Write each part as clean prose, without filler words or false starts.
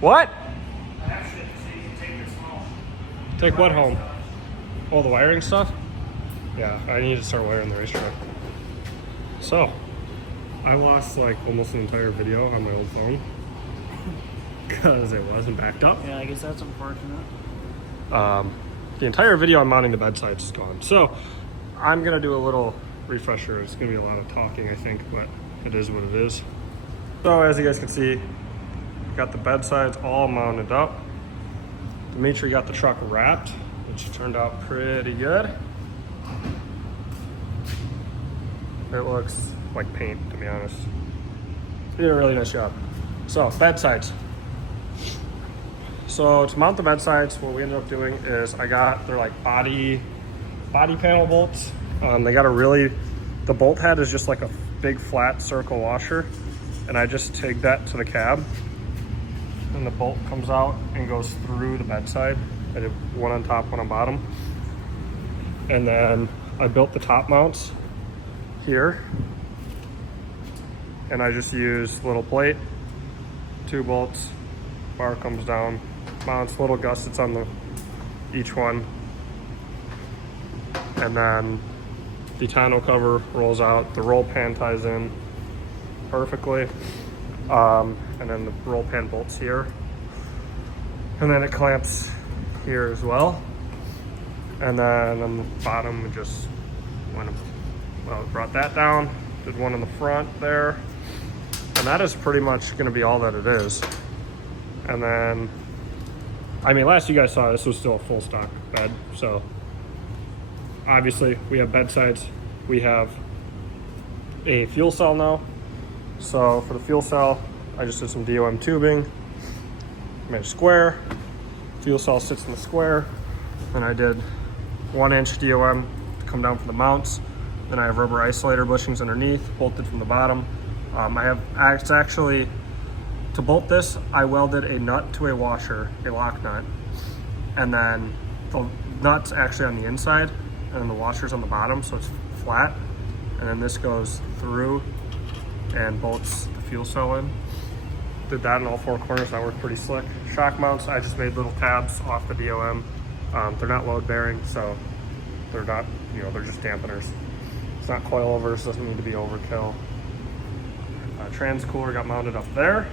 What? I actually take this home. Take what home? All the wiring stuff? Yeah, I need to start wiring the racetrack. So, I lost like almost an entire video on my old phone because it wasn't backed up. Yeah, I guess that's unfortunate. The entire video on mounting the bedsides is gone. So, I'm gonna do a little refresher. It's gonna be a lot of talking, I think, but it is what it is. So, as you guys can see, got the bedsides all mounted up. Dimitri got the truck wrapped, which turned out pretty good. It looks like paint, to be honest. He did a really nice job. So, bedsides. So, to mount the bedsides, what we ended up doing is they're like body panel bolts. They got the bolt head is just like a big flat circle washer. And I just tagged that to the cab. And the bolt comes out and goes through the bedside. I did one on top, one on bottom. And then I built the top mounts here. And I just used little plate, 2 bolts, bar comes down, mounts little gussets on each one. And then the tonneau cover rolls out, the roll pan ties in perfectly. And then the roll pan bolts here. And then it clamps here as well. And then on the bottom, we just brought that down, did one in the front there. And that is pretty much gonna be all that it is. And then, I mean, last you guys saw, this was still a full stock bed. So obviously we have bedsides. We have a fuel cell now. So for the fuel cell, I just did some DOM tubing, made a square. Fuel cell sits in the square. And I did 1-inch DOM to come down for the mounts. Then I have rubber isolator bushings underneath, bolted from the bottom. It's actually, to bolt this, I welded a nut to a washer, a lock nut. And then the nut's actually on the inside and then the washer's on the bottom, so it's flat. And then this goes through and bolts the fuel cell in. Did that in all 4 corners, that worked pretty slick. Shock mounts, I just made little tabs off the DOM. They're not load bearing, so they're not, they're just dampeners. It's not coilovers, doesn't need to be overkill. Trans cooler got mounted up there.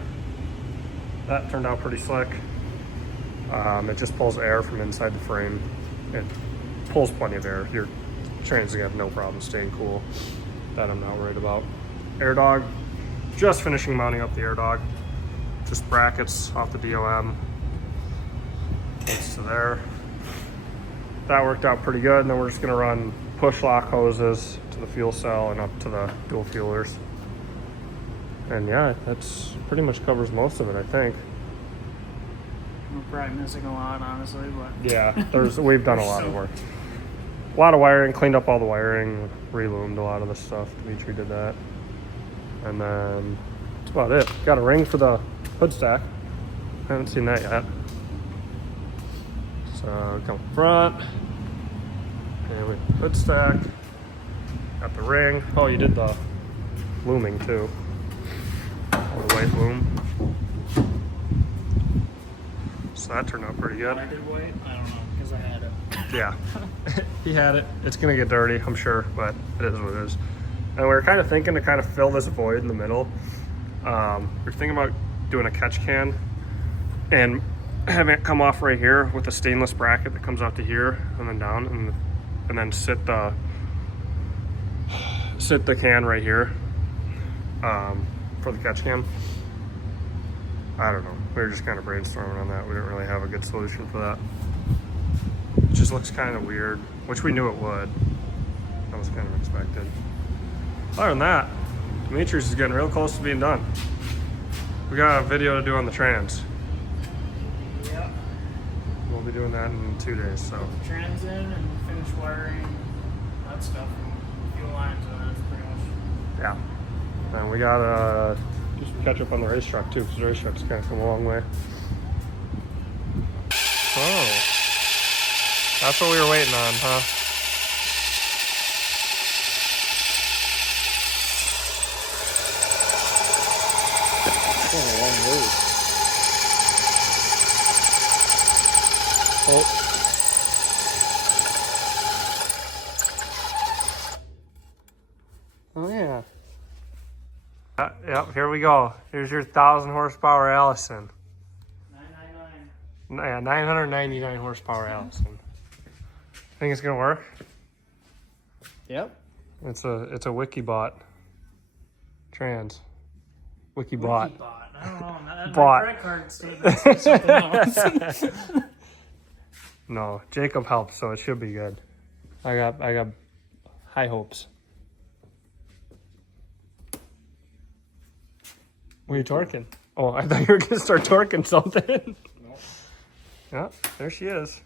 That turned out pretty slick. It just pulls air from inside the frame. It pulls plenty of air. Your trans is gonna have no problem staying cool. That I'm not worried about. Air dog, just finishing mounting up the air dog. Just brackets off the DOM. Bolts to there. That worked out pretty good. And then we're just gonna run push lock hoses to the fuel cell and up to the dual fuelers. And yeah, that's pretty much covers most of it, I think. We're probably missing a lot, honestly, but yeah, we've done a lot of work. A lot of wiring, cleaned up all the wiring, reloomed a lot of the stuff. Dimitri did that. And then that's about it. Got a ring for the hood stack. Haven't seen that yet. So come front. And we hood stack. Got the ring. Oh, you did the looming too. The white loom. So that turned out pretty good. I did white? I don't know, because I had it. Yeah, he had it. It's gonna get dirty, I'm sure, but it is what it is. And we were kind of thinking to kind of fill this void in the middle. We're thinking about doing a catch can and having it come off right here with a stainless bracket that comes out to here and then down, and then sit the can right here. For the catch cam. I don't know. We were just kind of brainstorming on that. We didn't really have a good solution for that. It just looks kind of weird, which we knew it would. That was kind of expected. Other than that, Dmitris is getting real close to being done. We got a video to do on the trans. Yep. We'll be doing that in 2 days, so. Put the trans in and finish wiring, that stuff, and fuel lines, and that's pretty much. Yeah. And we gotta do some catch up on the race truck too, because the race truck's kind of come a long way. Oh, that's what we were waiting on, huh? It's been a long move. Oh. Oh yeah. Yep, here we go. Here's your 1,000 horsepower Allison. 999. Yeah, 999 horsepower Allison. Think it's gonna work? Yep. It's a Wikibot trans. Wikibot. I don't know. My Bot. credit card statement says something else. No, Jacob helped, so it should be good. I got high hopes. What are you torquing? Oh, I thought you were gonna start torquing something. Nope. Yeah, there she is.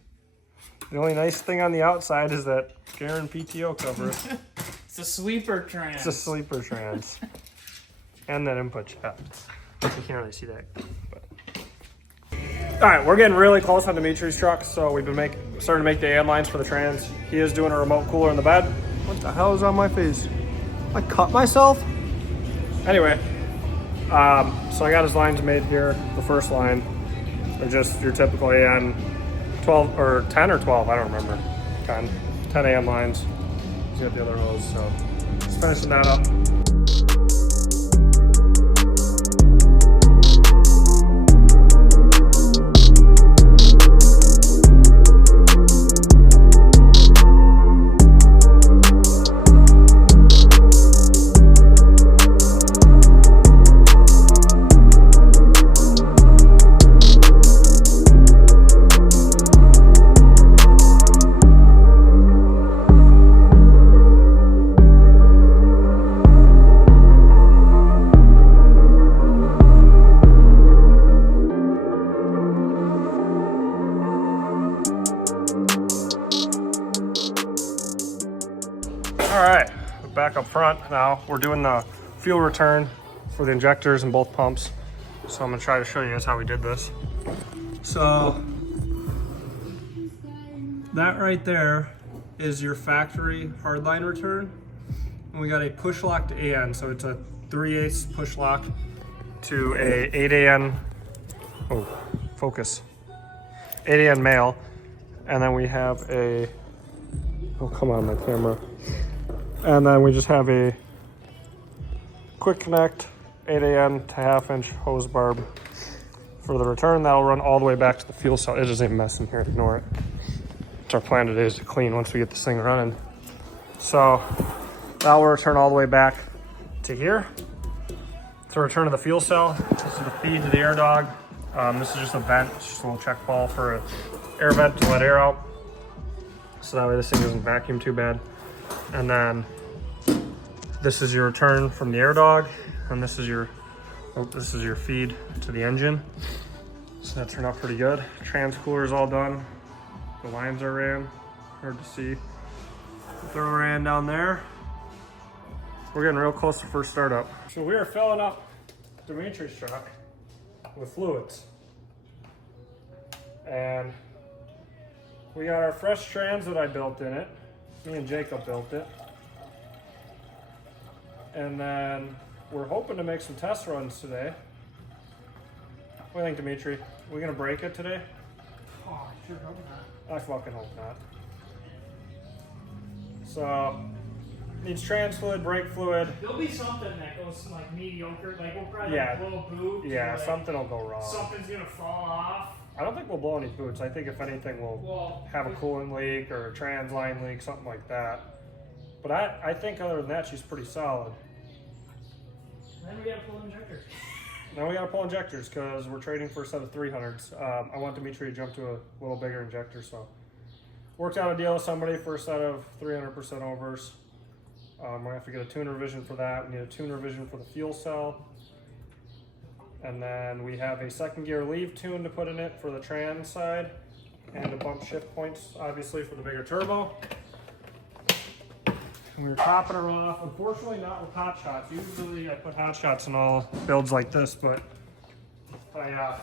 The only nice thing on the outside is that Karen PTO cover. It's a sleeper trans. It's a sleeper trans. And that input chat. You can't really see that. But. All right, we're getting really close on Dmitris' truck, so we've been starting to make the AN lines for the trans. He is doing a remote cooler in the bed. What the hell is on my face? I cut myself? Anyway, so I got his lines made here. The first line, they're just your typical AN 12 or 10 or 12, I don't remember. 10 AM lines. He's got the other hose, so just finishing that up. All right, back up front now. We're doing the fuel return for the injectors in both pumps. So I'm gonna try to show you guys how we did this. So that right there is your factory hardline return. And we got a push lock to AN, so it's a 3/8 push lock to a 8 AN, oh, focus, 8 AN male. And then we have a, oh, come on, my camera. And then we just have a quick connect 8 AN to 1/2 inch hose barb for the return. That'll run all the way back to the fuel cell. It doesn't mess in here, ignore it. It's our plan today is to clean once we get this thing running. So that will return all the way back to here. To return to the fuel cell. This is the feed to the air dog. This is just a vent, it's just a little check ball for an air vent to let air out. So that way this thing doesn't vacuum too bad. And then this is your return from the air dog, and this is your feed to the engine. So that turned out pretty good. Trans cooler is all done. The lines are ran. Hard to see. But they're all ran down there. We're getting real close to first startup. So we are filling up Dmitris' truck with fluids. And we got our fresh trans that I built in it. Me and Jacob built it. And then we're hoping to make some test runs today. What do you think, Dimitri? Are we gonna break it today? Oh, I sure hope not. I fucking hope not. So, needs trans fluid, brake fluid. There'll be something that goes like mediocre, like we'll probably Yeah. blow a boot. Yeah, like, something will go wrong. something's gonna fall off. I don't think we'll blow any boots. I think if anything we'll have a coolant leak or a trans line leak, something like that. But I think other than that, she's pretty solid. Then we gotta pull injectors. Now we gotta pull injectors because we're trading for a set of 300s. I want Dimitri to jump to a little bigger injector, so. Worked out a deal with somebody for a set of 300% overs. We're gonna have to get a tune revision for that. We need a tune revision for the fuel cell. And then we have a second gear leave tune to put in it for the trans side. And the bump shift points, obviously, for the bigger turbo. And we were topping her off. Unfortunately, not with hot shots. Usually I put hot shots in all builds like this, but I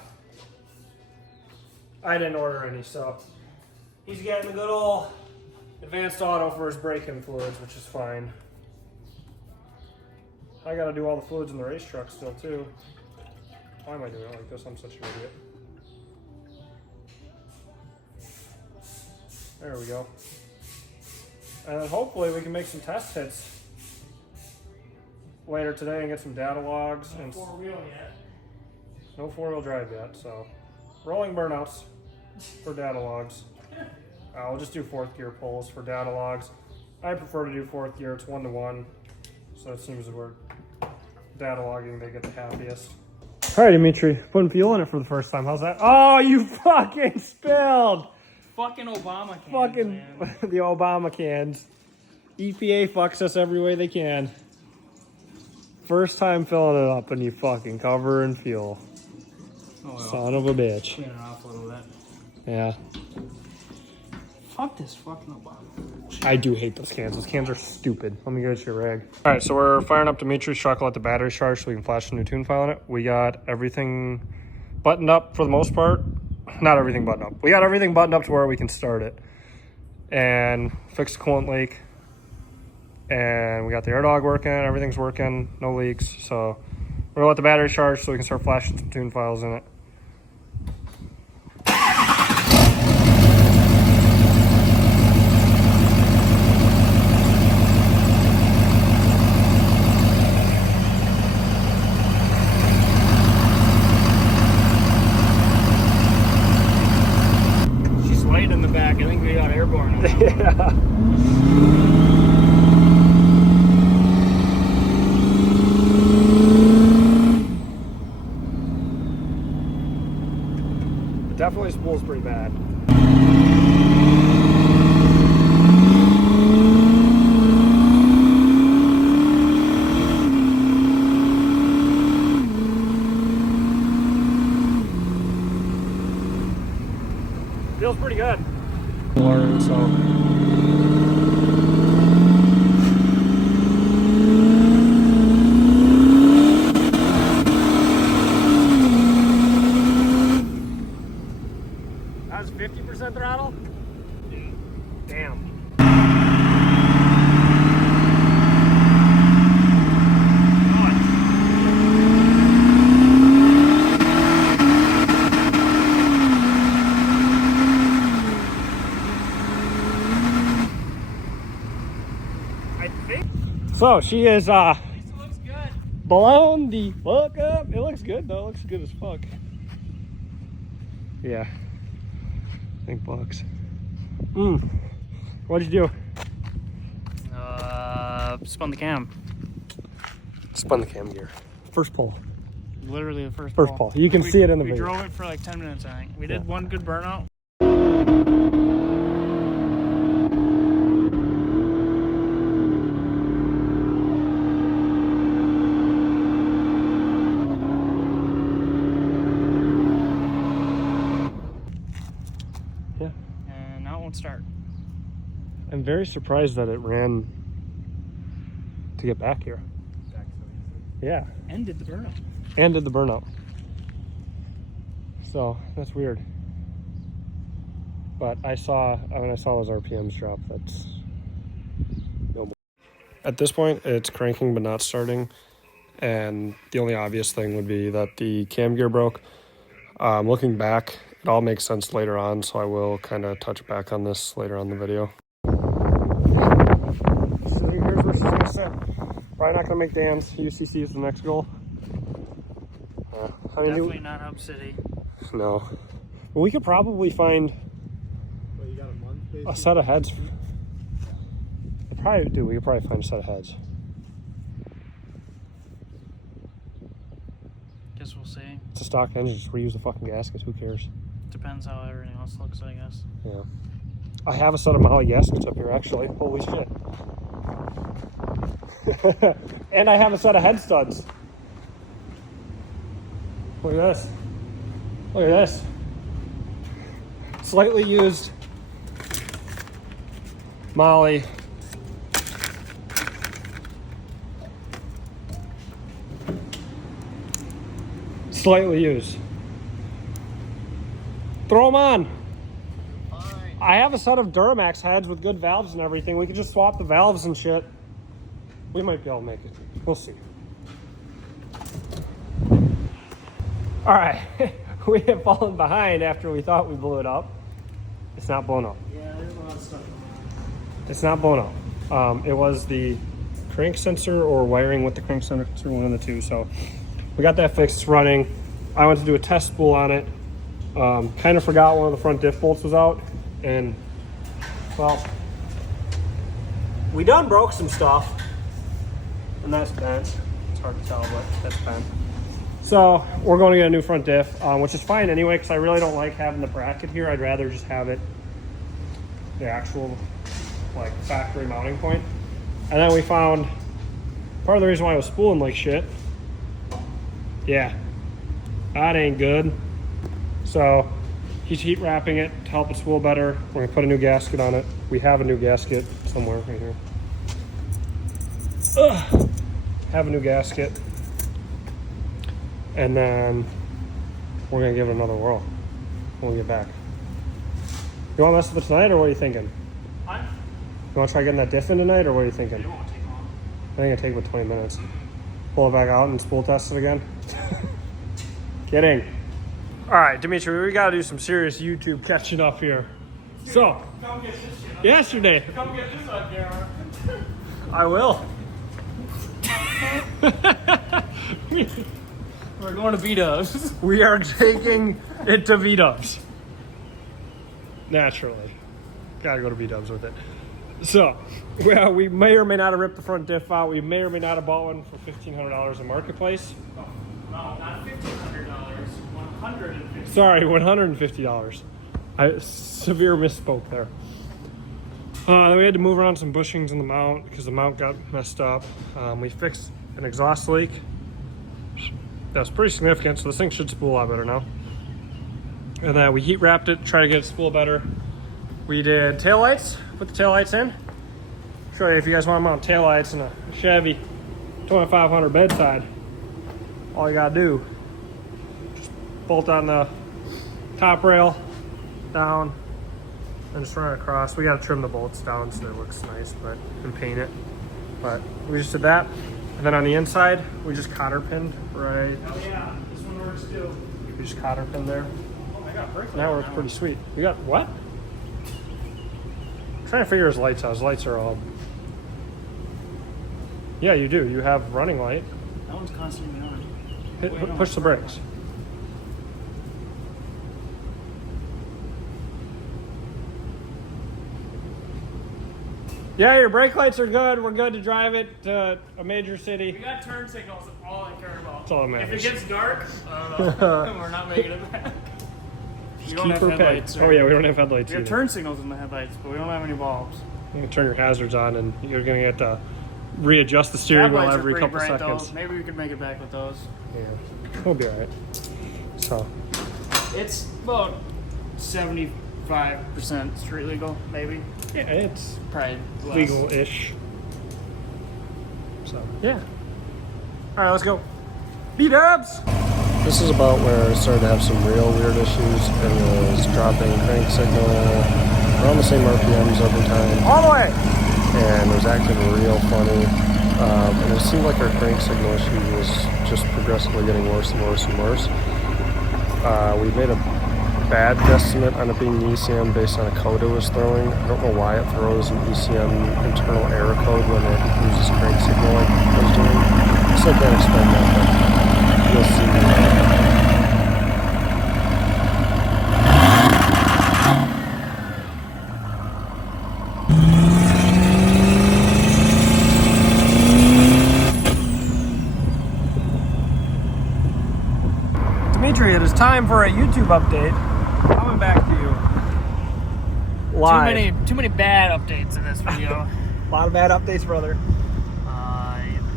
didn't order any, so he's getting the good old advanced auto for his braking fluids, which is fine. I gotta do all the fluids in the race truck still too. Why am I doing it like this? I'm such an idiot. There we go. And then hopefully we can make some test hits later today and get some data logs. No and 4-wheel yet. no 4-wheel drive yet, so rolling burnouts for data logs. I'll just do 4th gear pulls for data logs. I prefer to do 4th gear, it's 1-to-1, so it seems that we're data logging, they get the happiest. All right, Dimitri, putting fuel in it for the first time. How's that? Oh, you fucking spilled! Fucking Obama cans, Fucking man. the Obama cans. EPA fucks us every way they can. First time filling it up and you fucking cover in fuel. Oh, well. Son of a bitch. Clean it off a little bit. Yeah. Fuck this fucking Obama. I do hate those cans. Those cans are stupid. Let me get you a rag. All right, so we're firing up Dimitri's truck, let the battery charge so we can flash the new tune file in it. We got everything buttoned up for the most part. Not everything buttoned up. We got everything buttoned up to where we can start it. And fixed the coolant leak. And we got the air dog working. Everything's working. No leaks. So we're gonna let the battery charge so we can start flashing some tune files in it. I think we got airborne. Yeah. It definitely spools pretty bad. Feels pretty good. So that was 50% throttle? Yeah. Damn. So she is Looks good. blown the fuck up. It looks good though. It looks good as fuck. Yeah. I think bucks. What'd you do? Spun the cam. Spun the cam gear. First pull. Literally the first pull. You can see it in the video. video. We drove it for like 10 minutes, I think. We did one good burnout. Yeah. And now it won't start. I'm very surprised that it ran to get back here. Yeah. And did the burnout. And did the burnout. So that's weird. But when I saw those RPMs drop, that's no more. At this point, it's cranking but not starting. And the only obvious thing would be that the cam gear broke. Looking back, it all makes sense later on, so I will kind of touch back on this later on in the video. So here's where she's gonna sit. Probably not gonna make Dan's. UCC is the next goal. Definitely not Hub City. No. But we could probably find Well, you got a month, basically? a set of heads. We could probably find a set of heads. Guess we'll see. It's a stock engine, just reuse the fucking gaskets, who cares? Depends how everything else looks, I guess. Yeah. I have a set of Molly gaskets up here, actually. Holy shit. And I have a set of head studs. Look at this. Look at this. Slightly used Molly. Slightly used. Throw them on. Fine. I have a set of Duramax heads with good valves and everything. We could just swap the valves and shit. We might be able to make it. We'll see. All right. We have fallen behind after we thought we blew it up. It's not blown up. Yeah, there's a lot of stuff going on. It's not blown up. It was the crank sensor or wiring with the crank sensor, one of the two. So we got that fixed. It's running. I went to do a test spool on it. Kind of forgot one of the front diff bolts was out, and well, we done broke some stuff, and that's bent. It's hard to tell, but that's bent. So we're going to get a new front diff, which is fine anyway, because I really don't like having the bracket here. I'd rather just have it the actual like factory mounting point. And then we found part of the reason why I was spooling like shit. Yeah, that ain't good. So he's heat wrapping it to help it spool better. We're gonna put a new gasket on it. We have a new gasket somewhere right here. Have a new gasket. And then we're gonna give it another whirl when we get back. You wanna mess with it tonight, or what are you thinking? What? You wanna try getting that diff in tonight, or what are you thinking? It won't take long. I think it'll take about 20 minutes. Pull it back out and spool test it again. Kidding. All right, Dimitri, we gotta do some serious YouTube catching up here. So, Come get this shit. yesterday, Come get this on camera. I will. We're going to B-dubs. We are taking it to V-dubs. Naturally. Gotta go to V-dubs with it. So, well, we may or may not have ripped the front diff out. We may or may not have bought one for $1,500 in Marketplace. No, not $1,500. $150. Sorry, $150. I severe misspoke there. We had to move around some bushings in the mount because the mount got messed up. We fixed an exhaust leak. That's pretty significant, so this thing should spool a lot better now. And then we heat wrapped it, try to get it spool better. We did taillights, put the taillights in. Show you if you guys want to mount taillights in a Chevy 2500 bedside. All you gotta do, just bolt on the top rail, down, and just run it across. We gotta trim the bolts down so it looks nice, and paint it. But we just did that. And then on the inside, we just cotter pinned right. Oh yeah, this one works too. We just cotter pinned there. Oh, I got a brake light That on works that pretty one. sweet. You got what? I'm trying to figure his lights out. His lights are all. Yeah, you do. You have running light. That one's constantly on. Push the brakes. Yeah, your brake lights are good. We're good to drive it to a major We city. got turn signals, all I care about. That's all that If matters. it gets dark, I don't know. We're not making it back. We don't Keep have her pegged. headlights. Oh yeah, we don't have headlights We have either. turn signals in the headlights, but we don't have any bulbs. You can turn your hazards on, and you're gonna get to readjust the steering wheel Headlights are every pretty couple bright, seconds. though. Maybe we could make it back with those. Yeah, we'll be all right. So, It's about 75% street legal, maybe. yeah, it's Probably less. legal-ish. So, yeah. All right, let's go. B-dubs! This is about where it started to have some real weird issues. It was dropping crank signal around the same RPMs every time. All the way! And it was acting real funny. And it seemed like our crank signal issue was just progressively getting worse and worse and worse. We made a bad guesstimate on it being ECM based on a code it was throwing. I don't know why it throws an ECM internal error code when it uses crank signal like it was doing. So I can't explain that, but you'll see. Dimitri, it is time for a YouTube update. Coming back to you. Live. Too many bad updates in this video. A lot of bad updates, brother.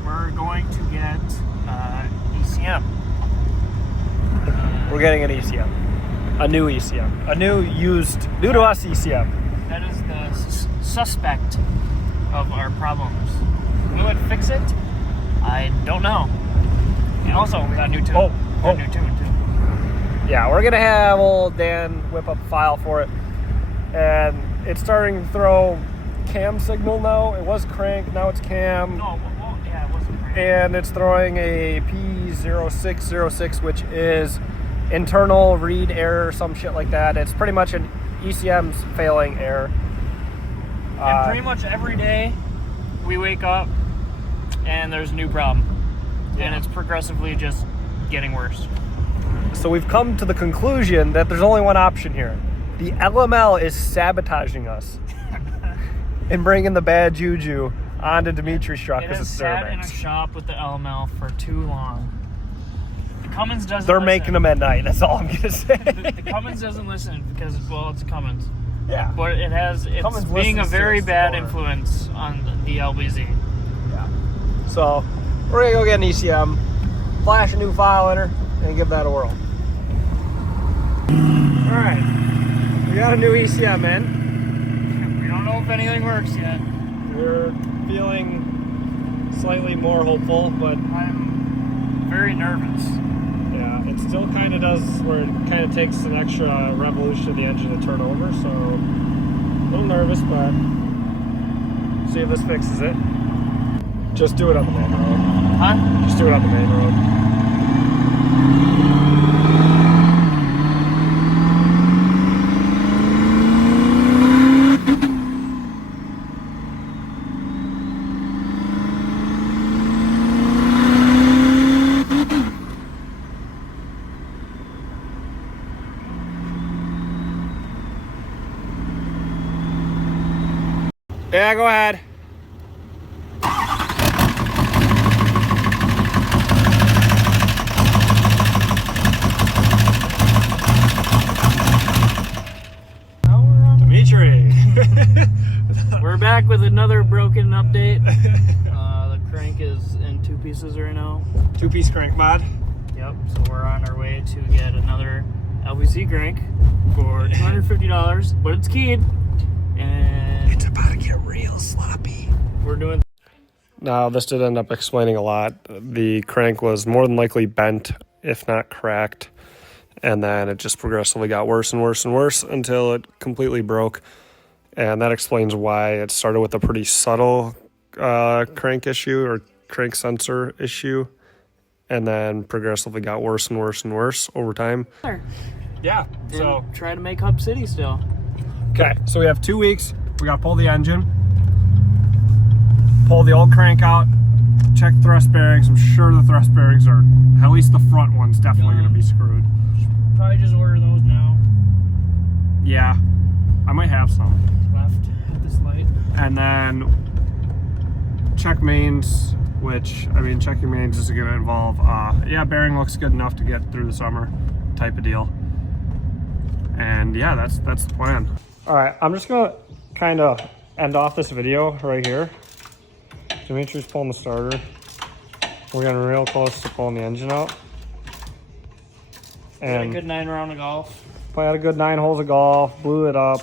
We're going to get ECM. We're getting an ECM. A new ECM. A new to us ECM. That is the suspect of our problems. Will it fix it? I don't know. And also, we got a new tune. Oh. New tune too. Yeah, we're gonna have old Dan whip up a file for it. And it's starting to throw cam signal now. It was crank, now it's cam. No, well, yeah, it wasn't great. And it's throwing a P0606, which is internal read error, some shit like that. It's pretty much an ECM's failing air. And pretty much every day we wake up and there's a new problem. And it's progressively just getting worse. So we've come to the conclusion that there's only one option here. The LML is sabotaging us and bringing the bad juju onto Dmitris' truck It because has it's sat in a Ceramax. shop with the LML for too long. The Cummins doesn't They're listen. making them at night. That's all I'm gonna say. The Cummins doesn't listen because, well, it's Cummins. Yeah. But it's Cummins being a listens to very its bad motor. influence on the LBZ. Yeah. So we're gonna go get an ECM, flash a new file in her, and give that a whirl. All right, we got a new ECM in. We don't know if anything works yet. We're feeling slightly more hopeful, but I'm very nervous. yeah, it still kind of does where it kind of takes an extra revolution of the engine to turn over. So a little nervous, but see if this fixes it. Just do it on the main road. Huh? Just do it on the main road. Yeah, go ahead. Dimitri. We're back with another broken update. The crank is in two pieces right now. Two-piece crank mod. Yep, so we're on our way to get another LBZ crank for $250, but it's keyed. And It's about to get real sloppy. we're doing... Now, this did end up explaining a lot. The crank was more than likely bent, if not cracked. And then it just progressively got worse and worse and worse until it completely broke. And that explains why it started with a pretty subtle crank issue or crank sensor issue. And then progressively got worse and worse and worse over time. Yeah, so... And try to make Hub City still. Okay, so we have 2 weeks. We got to pull the engine, pull the old crank out, check thrust bearings. I'm sure the thrust bearings are, at least the front one's definitely going to be screwed. Probably just order those now. Yeah, I might have some. Left at this light. And then check mains, which, I mean, checking mains is going to involve, yeah, bearing looks good enough to get through the summer type of deal. And yeah, that's the plan. All right, I'm just gonna kind of end off this video right here. Dimitri's pulling the starter. We're getting real close to pulling the engine out. Had a And good 9 round of golf. played a good 9 holes of golf, blew it up,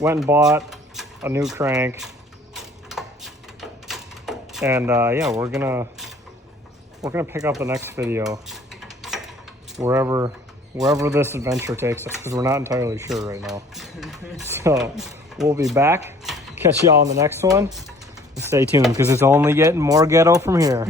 went and bought a new crank. And yeah, we're gonna pick up the next video wherever this adventure takes us, because we're not entirely sure right now. So we'll be back. Catch y'all on the next one. Stay tuned, because it's only getting more ghetto from here.